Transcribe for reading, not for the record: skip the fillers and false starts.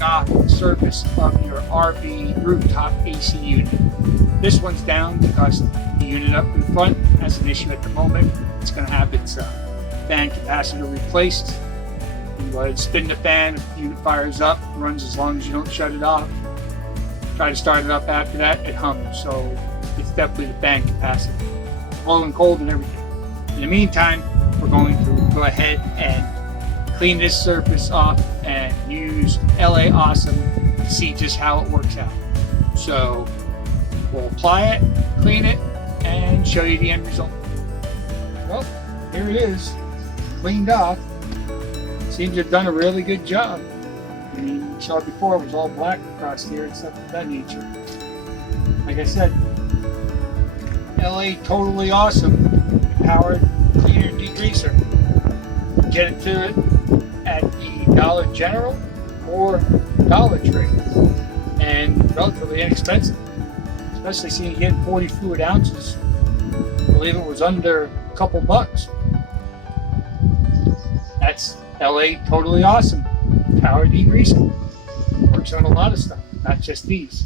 cleaning off the surface of your RV rooftop AC unit. This one's down because the unit up in front has an issue at the moment. It's going to have its fan capacitor replaced. You let it spin the fan, if the unit fires up, runs as long as you don't shut it off. Try to start it up after that, it hums. So it's definitely the fan capacitor. Blowing cold and everything. In the meantime, we're going to go ahead and clean this surface off and use LA Awesome to see just how it works out. So we'll apply it, clean it, and show you the end result. Well, here it is, cleaned off. Seems to have done a really good job. I mean, you saw it before, it was all black across here and stuff of that nature. Like I said, LA Totally Awesome powered cleaner degreaser. Get it to it at the Dollar General or Dollar Tree, and relatively inexpensive, especially seeing you get 40 fluid ounces. I believe it was under a couple bucks. That's LA Totally Awesome powered degreaser. Works on a lot of stuff, not just these.